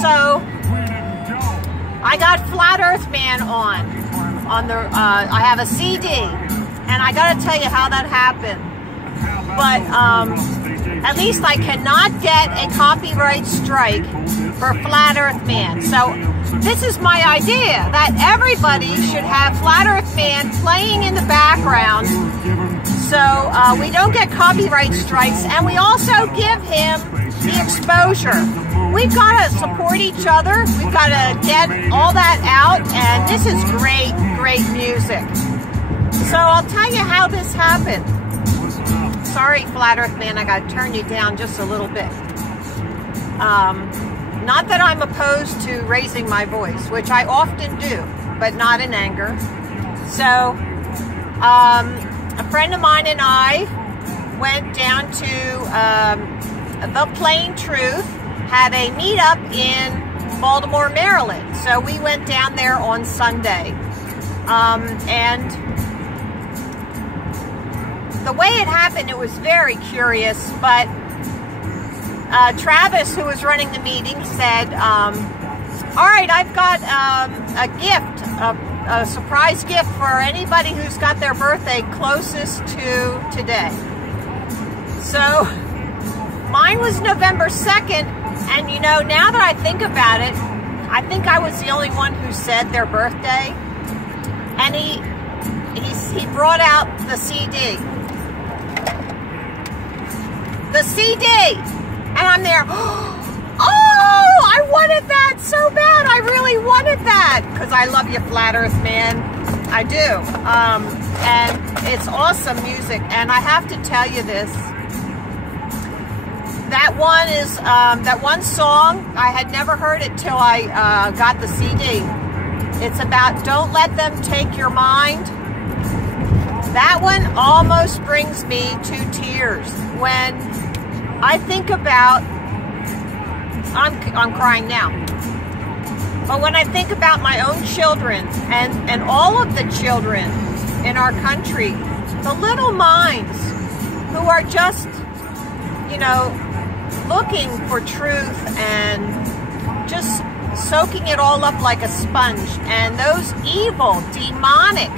So I got Flat Earth Man on the, I have a CD, and I gotta tell you how that happened. But at least I cannot get a copyright strike for Flat Earth Man. So this is my idea, that everybody should have Flat Earth Man playing in the background, so we don't get copyright strikes, and we also give him the exposure. We've got to support each other. We've got to get all that out, and this is great, great music. So I'll tell you how this happened. Sorry, Flat Earth Man, I got to turn you down just a little bit. Not that I'm opposed to raising my voice, which I often do, but not in anger. So, a friend of mine and I went down to The Plain Truth, had a meetup in Baltimore, Maryland. So we went down there on Sunday. And the way it happened, it was very curious, but Travis, who was running the meeting, said, all right, I've got a gift, a surprise gift for anybody who's got their birthday closest to today. So mine was November 2nd, and you know, now that I think about it, I think I was the only one who said their birthday. And he brought out the CD. The CD! And I'm there, oh, I wanted that so bad. I really wanted that. Because I love you, Flat Earth Man. I do. And it's awesome music. And I have to tell you this. That one is, that one song, I had never heard it till I got the CD. It's about Don't Let Them Take Your Mind. That one almost brings me to tears. When I think about, I'm crying now. But when I think about my own children and all of the children in our country, the little minds who are just, you know, looking for truth and just soaking it all up like a sponge, and those evil, demonic,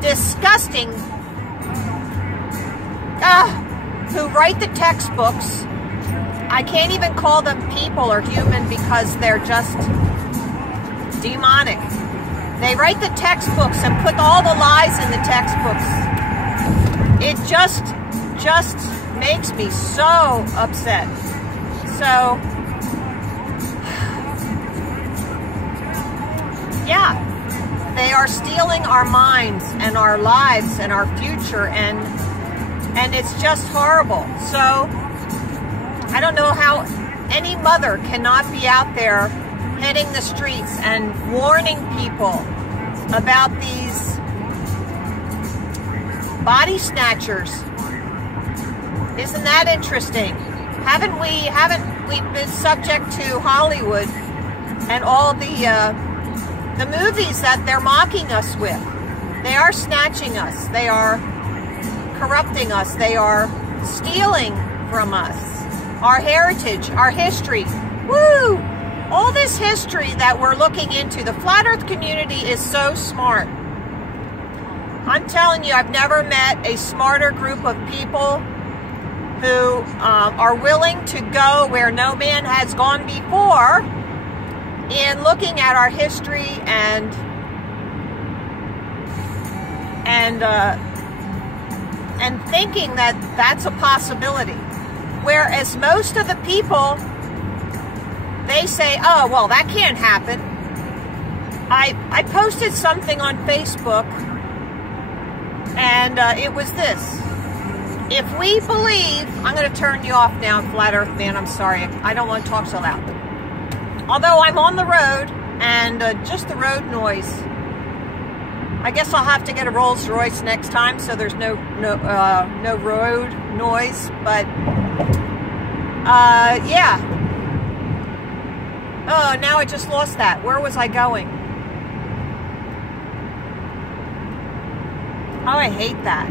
disgusting, who write the textbooks. I can't even call them people or human because they're just demonic. They write the textbooks and put all the lies in the textbooks. It just makes me so upset. So, yeah, they are stealing our minds and our lives and our future, and it's just horrible. So, I don't know how any mother cannot be out there hitting the streets and warning people about these body snatchers. Isn't that interesting? Haven't we been subject to Hollywood and all the movies that they're mocking us with? They are snatching us. They are corrupting us. They are stealing from us. Our heritage, our history. Woo! All this history that we're looking into. The Flat Earth community is so smart. I'm telling you, I've never met a smarter group of people who are willing to go where no man has gone before in looking at our history and thinking that that's a possibility. Whereas most of the people, they say, oh, well, that can't happen. I posted something on Facebook, and it was this. If we believe, I'm going to turn you off now, Flat Earth Man, I'm sorry. I don't want to talk so loud. Although I'm on the road, and just the road noise. I guess I'll have to get a Rolls Royce next time, so there's no road noise, but yeah. Oh, now I just lost that. Where was I going? Oh, I hate that.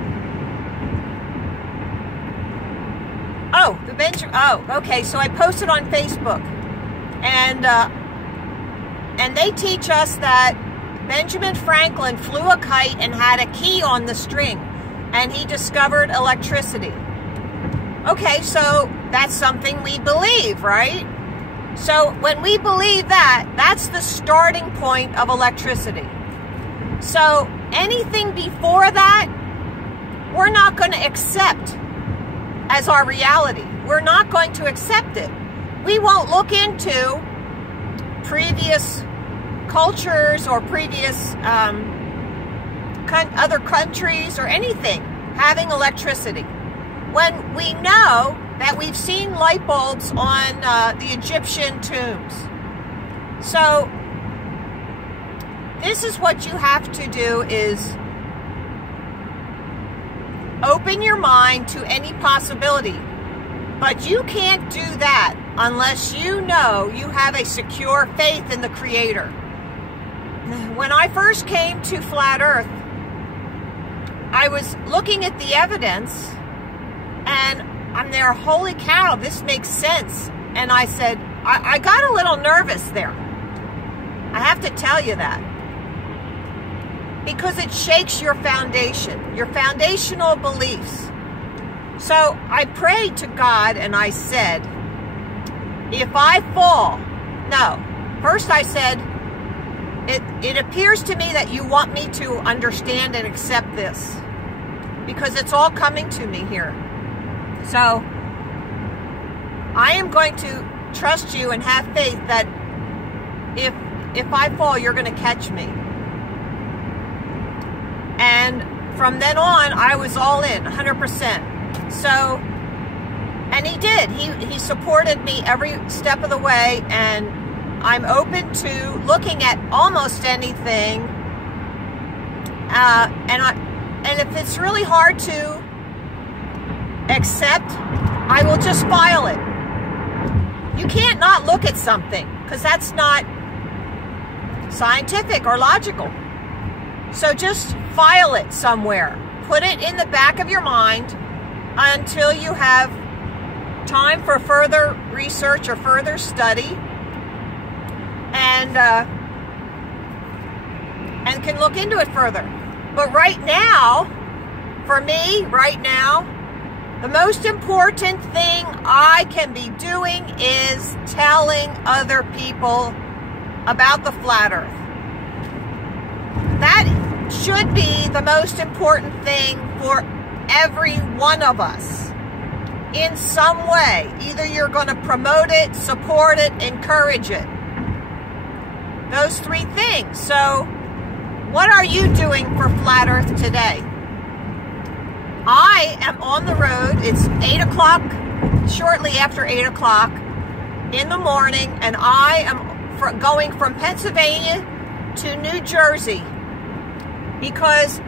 Oh, the bench. Oh, okay. So I posted on Facebook. And they teach us that Benjamin Franklin flew a kite and had a key on the string, and he discovered electricity. Okay, so that's something we believe, right? So when we believe that, that's the starting point of electricity. So anything before that, we're not going to accept as our reality. We're not going to accept it. We won't look into previous cultures or previous other countries or anything having electricity, when we know that we've seen light bulbs on the Egyptian tombs. So this is what you have to do, is open your mind to any possibility. But you can't do that unless you know you have a secure faith in the Creator. When I first came to Flat Earth, I was looking at the evidence, and I'm there, holy cow, this makes sense. And I said, I got a little nervous there. I have to tell you that. Because it shakes your foundation, your foundational beliefs. So I prayed to God and I said, if I fall, no. First I said, it appears to me that you want me to understand and accept this, because it's all coming to me here. So I am going to trust you and have faith that if I fall, you're going to catch me. And from then on, I was all in, 100%. So, and he did. He supported me every step of the way, and I'm open to looking at almost anything. And if it's really hard to accept, I will just file it. You can't not look at something, because that's not scientific or logical. So just file it somewhere. Put it in the back of your mind until you have time for further research or further study, and can look into it further. But right now, for me, right now, the most important thing I can be doing is telling other people about the Flat Earth. That should be the most important thing for every one of us in some way. Either you're going to promote it, support it, encourage it. Those three things. So what are you doing for Flat Earth today? I am on the road. It's 8 o'clock, shortly after 8 o'clock in the morning, and I am going from Pennsylvania to New Jersey, because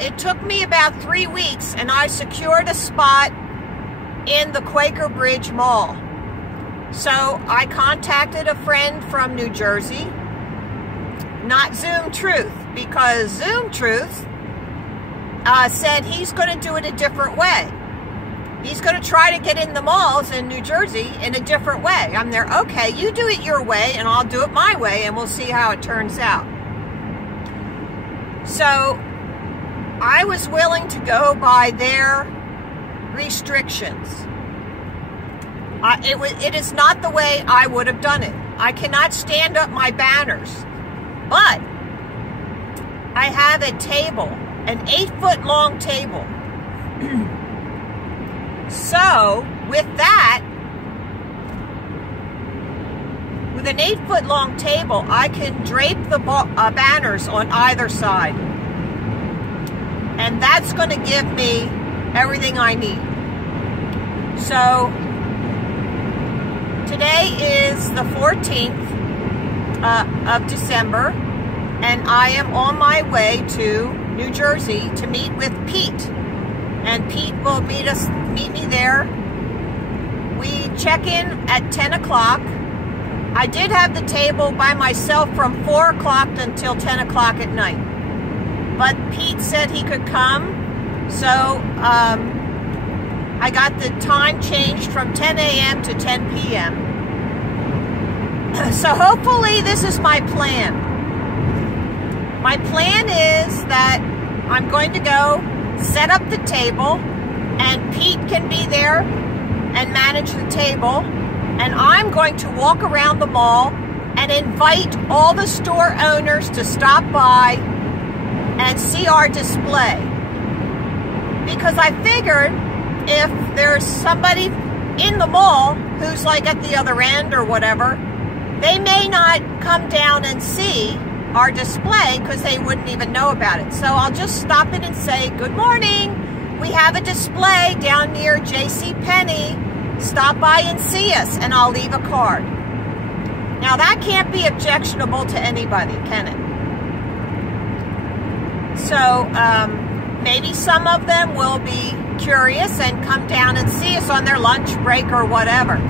it took me about 3 weeks, and I secured a spot in the Quaker Bridge Mall. So I contacted a friend from New Jersey, not Zoom Truth, because Zoom Truth said he's going to do it a different way. He's going to try to get in the malls in New Jersey in a different way. I'm there, okay, you do it your way, and I'll do it my way, and we'll see how it turns out. So I was willing to go by their restrictions. It is not the way I would have done it. I cannot stand up my banners, but I have a table, an 8-foot-long table. So with that, with an 8-foot-long table, I can drape the banners on either side. And that's going to give me everything I need. So today is the 14th of December, and I am on my way to New Jersey to meet with Pete. And Pete will meet me there. We check in at 10 o'clock. I did have the table by myself from 4 o'clock until 10 o'clock at night. But Pete said he could come, so I got the time changed from 10 a.m. to 10 p.m. So hopefully this is my plan. My plan is that I'm going to go set up the table, and Pete can be there and manage the table, and I'm going to walk around the mall and invite all the store owners to stop by and see our display. Because I figured if there's somebody in the mall who's like at the other end or whatever, they may not come down and see our display because they wouldn't even know about it. So I'll just stop in and say, good morning, we have a display down near JCPenney. Stop by and see us, and I'll leave a card. Now that can't be objectionable to anybody, can it? So maybe some of them will be curious and come down and see us on their lunch break or whatever.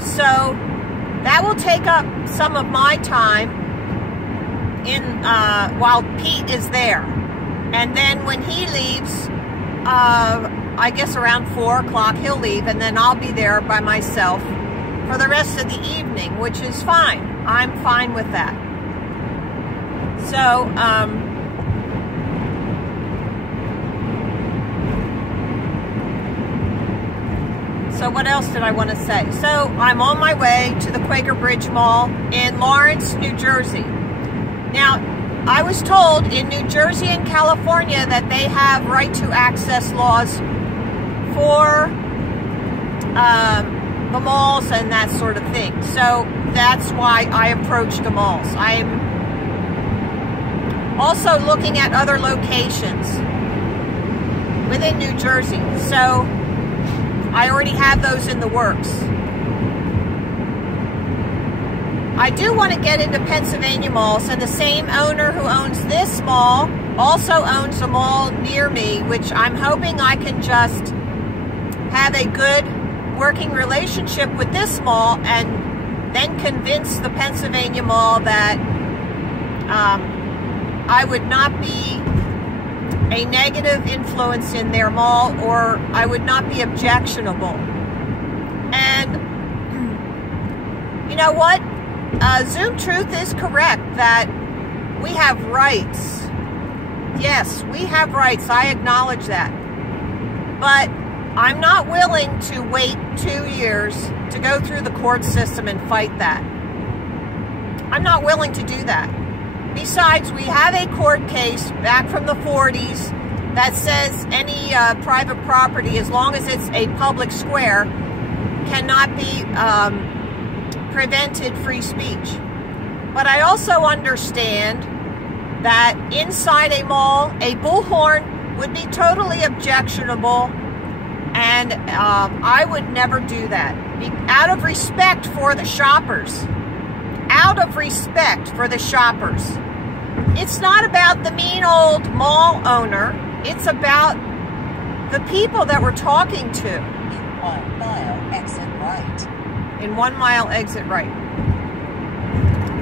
So that will take up some of my time in while Pete is there. And then when he leaves, I guess around 4 o'clock he'll leave, and then I'll be there by myself for the rest of the evening, which is fine. I'm fine with that. So, so what else did I want to say? So I'm on my way to the Quaker Bridge Mall in Lawrence, New Jersey. Now, I was told in New Jersey and California that they have right to access laws for the malls and that sort of thing. So that's why I approached the malls. I'm also looking at other locations within New Jersey. So I already have those in the works. I do want to get into Pennsylvania malls, and the same owner who owns this mall also owns a mall near me, which I'm hoping I can just have a good working relationship with this mall and then convince the Pennsylvania mall that I would not be a negative influence in their mall, or I would not be objectionable. And you know what? Zoom Truth is correct that we have rights. Yes, we have rights. I acknowledge that. But I'm not willing to wait 2 years to go through the court system and fight that. I'm not willing to do that. Besides, we have a court case back from the 40s that says any private property, as long as it's a public square, cannot be prevented free speech. But I also understand that inside a mall, a bullhorn would be totally objectionable, and I would never do that. Out of respect for the shoppers. Out of respect for the shoppers. It's not about the mean old mall owner. It's about the people that we're talking to. In 1 mile, exit right. In 1 mile, exit right.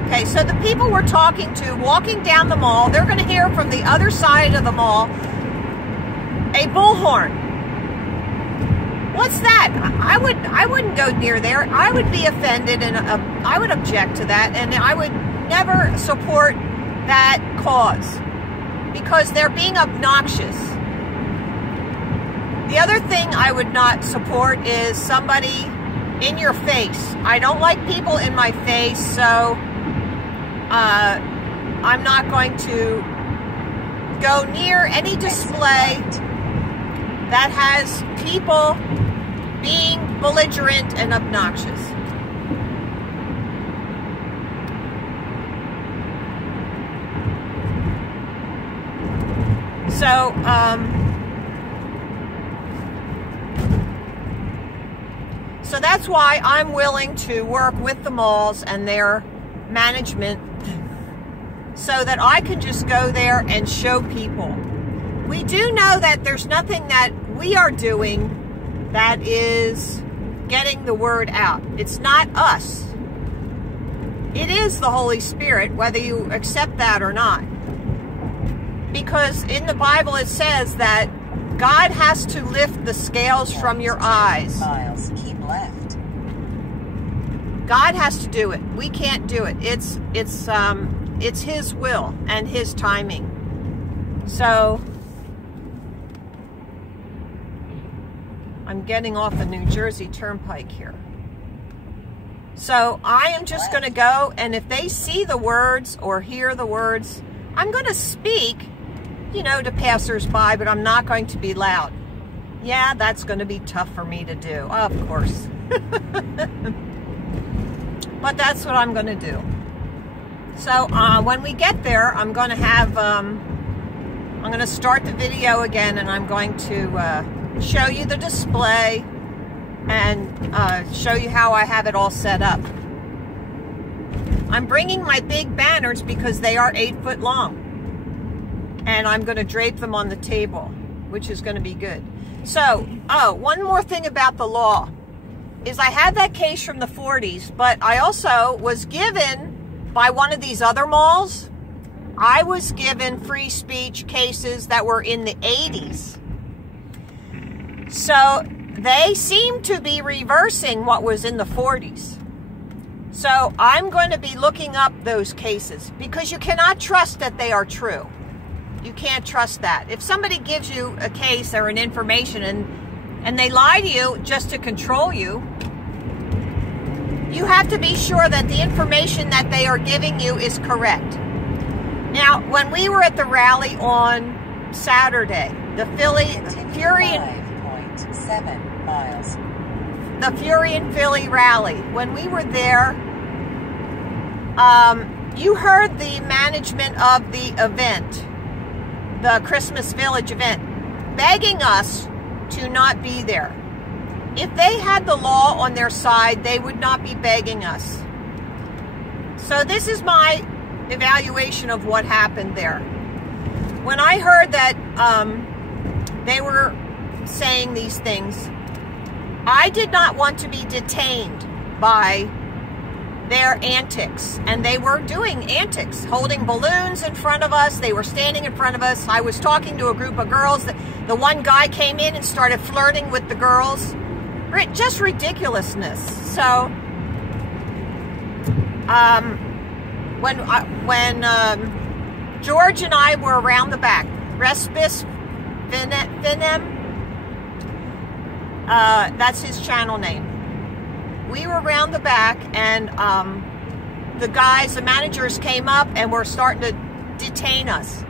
Okay, so the people we're talking to, walking down the mall, they're going to hear from the other side of the mall a bullhorn. What's that? I wouldn't go near there. I would be offended, and I would object to that, and I would never support that cause because they're being obnoxious. The other thing I would not support is somebody in your face. I don't like people in my face, so I'm not going to go near any display that has people being belligerent and obnoxious. So, so that's why I'm willing to work with the malls and their management so that I can just go there and show people. We do know that there's nothing that we are doing that is getting the word out. It's not us. It is the Holy Spirit, whether you accept that or not. Because in the Bible it says that God has to lift the scales from your eyes. Miles, keep left. God has to do it. We can't do it. It's His will and His timing. So I'm getting off the New Jersey Turnpike here. So I am just going to go, and if they see the words or hear the words, I'm going to speak, you know, to passersby, but I'm not going to be loud. Yeah, that's going to be tough for me to do, of course. But that's what I'm going to do. So when we get there, I'm going to have, I'm going to start the video again, and I'm going to show you the display and show you how I have it all set up. I'm bringing my big banners because they are 8 foot long, and I'm going to drape them on the table, which is going to be good. So, one more thing about the law is I had that case from the 40s, but I also was given by one of these other malls, I was given free speech cases that were in the 80s. So they seem to be reversing what was in the 40s. So I'm going to be looking up those cases because you cannot trust that they are true. You can't trust that. If somebody gives you a case or an information and they lie to you just to control you, you have to be sure that the information that they are giving you is correct. Now, when we were at the rally on Saturday, the Fury and Philly rally, when we were there, you heard the management of the event, the Christmas Village event, begging us to not be there. If they had the law on their side, they would not be begging us. So this is my evaluation of what happened there. When I heard that they were saying these things, I did not want to be detained by their antics. And they were doing antics, holding balloons in front of us. They were standing in front of us. I was talking to a group of girls. The one guy came in and started flirting with the girls. Just ridiculousness. So, when George and I were around the back, Respis Vinem, that's his channel name. We were around the back, and the guys, the managers came up and were starting to detain us.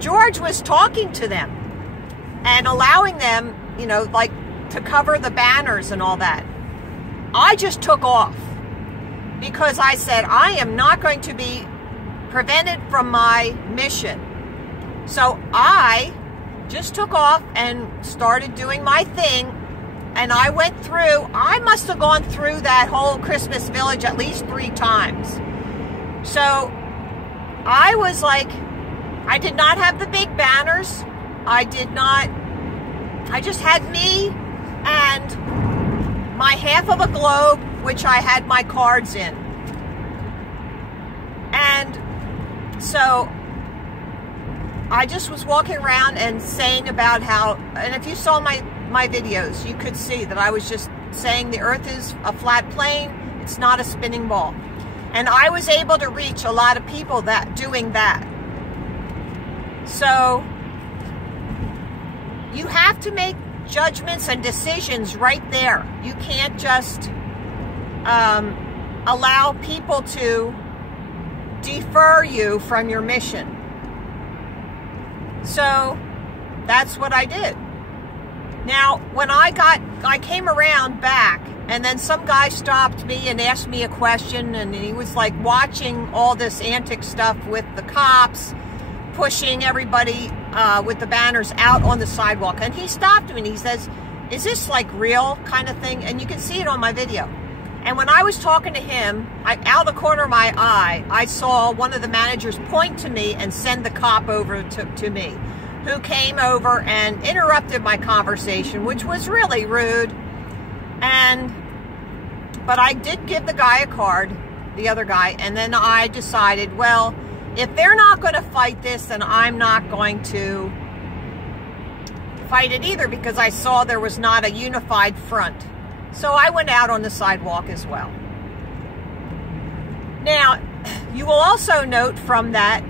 George was talking to them and allowing them, you know, like to cover the banners and all that. I just took off because I said, I am not going to be prevented from my mission. So I just took off and started doing my thing. And I went through, I must have gone through that whole Christmas Village at least 3 times. So I was like, I did not have the big banners. I just had me and my half of a globe, which I had my cards in. And so I just was walking around and saying about how, and if you saw my videos, you could see that I was just saying the earth is a flat plane, it's not a spinning ball. And I was able to reach a lot of people doing that. So you have to make judgments and decisions right there. You can't just allow people to defer you from your mission. So that's what I did. Now, when I came around back, and then some guy stopped me and asked me a question, and he was like watching all this antic stuff with the cops, pushing everybody with the banners out on the sidewalk. And he stopped me and he says, is this like real kind of thing? And you can see it on my video. And when I was talking to him, out of the corner of my eye, I saw one of the managers point to me and send the cop over to me, who came over and interrupted my conversation, which was really rude. But I did give the guy a card, the other guy, and then I decided, well, if they're not going to fight this, then I'm not going to fight it either, because I saw there was not a unified front. So I went out on the sidewalk as well. Now, you will also note from that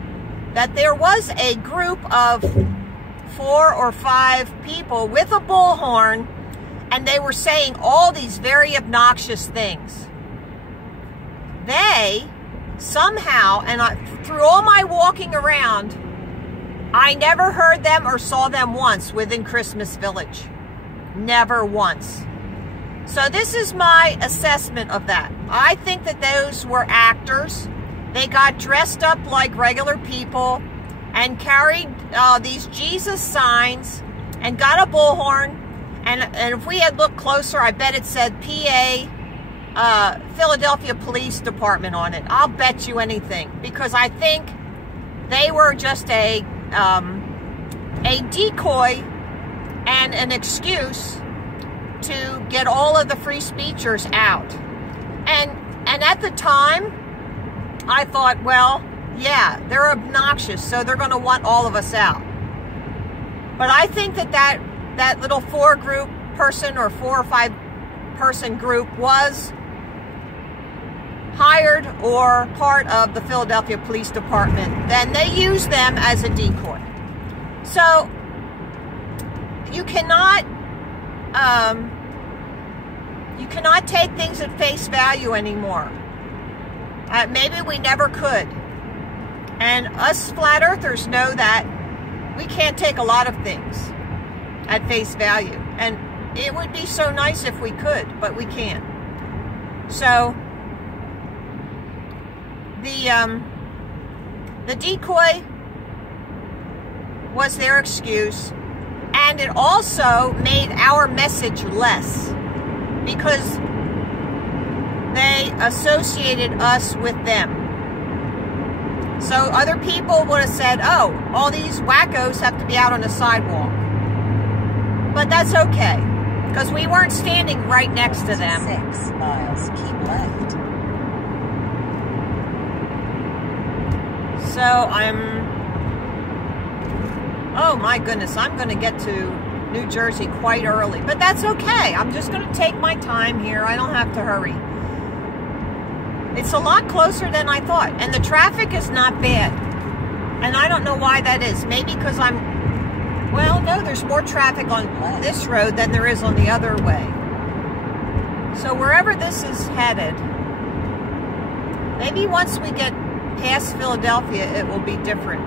there was a group of 4 or 5 people with a bullhorn, and they were saying all these very obnoxious things. They somehow, and through all my walking around, I never heard them or saw them once within Christmas Village. Never once. So this is my assessment of that. I think that those were actors. They got dressed up like regular people and carried these Jesus signs and got a bullhorn. And if we had looked closer, I bet it said PA, Philadelphia Police Department on it. I'll bet you anything. Because I think they were just a decoy and an excuse to get all of the free speechers out. And at the time, I thought, well, yeah, they're obnoxious, so they're going to want all of us out. But I think that little 4 or 5 person group was hired or part of the Philadelphia Police Department. Then they used them as a decoy. So you cannot take things at face value anymore. Maybe we never could. And us flat earthers know that we can't take a lot of things at face value. And it would be so nice if we could, but we can't. So the decoy was their excuse, and it also made our message less because they associated us with them. So other people would have said, oh, all these wackos have to be out on the sidewalk. But that's okay, because we weren't standing right next to them. 6 miles, keep left. So oh my goodness, I'm going to get to New Jersey quite early. But that's okay. I'm just going to take my time here. I don't have to hurry. It's a lot closer than I thought. And the traffic is not bad. And I don't know why that is. Maybe because well, no, there's more traffic on this road than there is on the other way. So wherever this is headed, maybe once we get past Philadelphia, it will be different.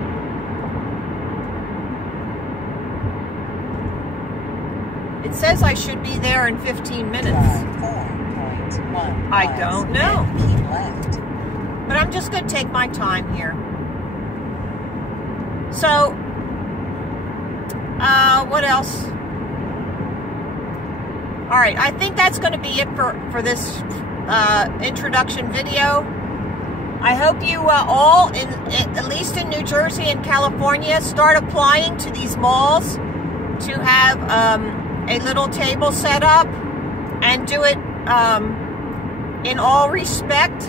It says I should be there in 15 minutes. 4.1 I don't know. Keep left. But I'm just going to take my time here. So, what else? All right, I think that's going to be it for this introduction video. I hope you all, at least in New Jersey and California, start applying to these malls to have a little table set up and do it in all respect,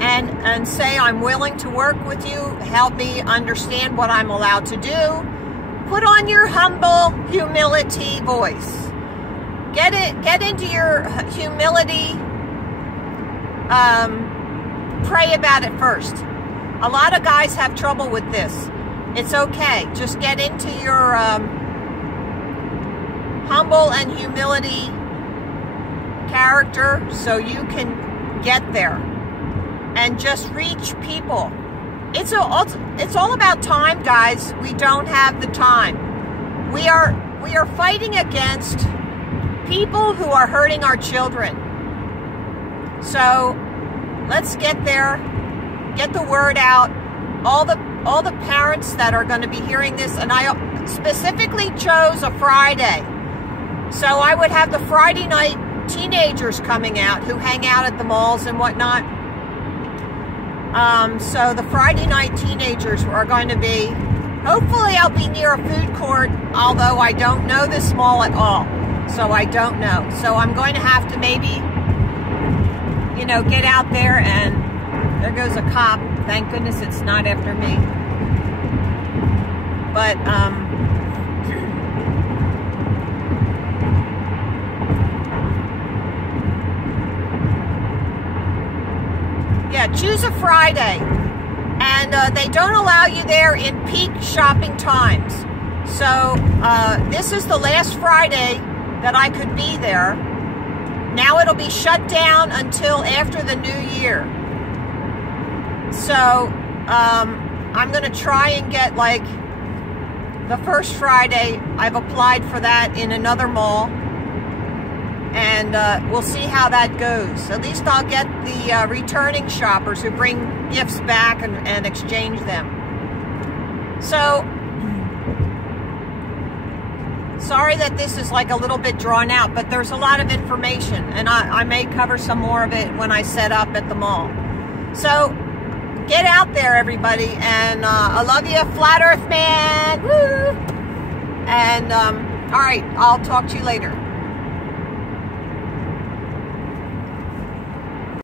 and say I'm willing to work with you, help me understand what I'm allowed to do. Put on your humble humility voice. Get into your humility. Pray about it first. A lot of guys have trouble with this. It's okay. Just get into your humble and humility character so you can get there and just reach people. It's all about time, guys. We don't have the time. We are fighting against people who are hurting our children. So let's get there, get the word out. All the parents that are going to be hearing this, and I specifically chose a Friday. So I would have the Friday night teenagers coming out who hang out at the malls and whatnot. So the Friday night teenagers are going to be, hopefully I'll be near a food court, although I don't know this mall at all. So I don't know. So I'm going to have to maybe, get out there, and there goes a cop. Thank goodness it's not after me. But, choose a Friday, and they don't allow you there in peak shopping times. So this is the last Friday that I could be there. Now it'll be shut down until after the new year. So I'm gonna try and get like the first Friday. I've applied for that in another mall, and we'll see how that goes. At least I'll get the returning shoppers who bring gifts back and exchange them. So sorry that this is like a little bit drawn out, but there's a lot of information, and I may cover some more of it when I set up at the mall. So get out there, everybody, and I love you, Flat Earth Man. Woo! And all right, I'll talk to you later.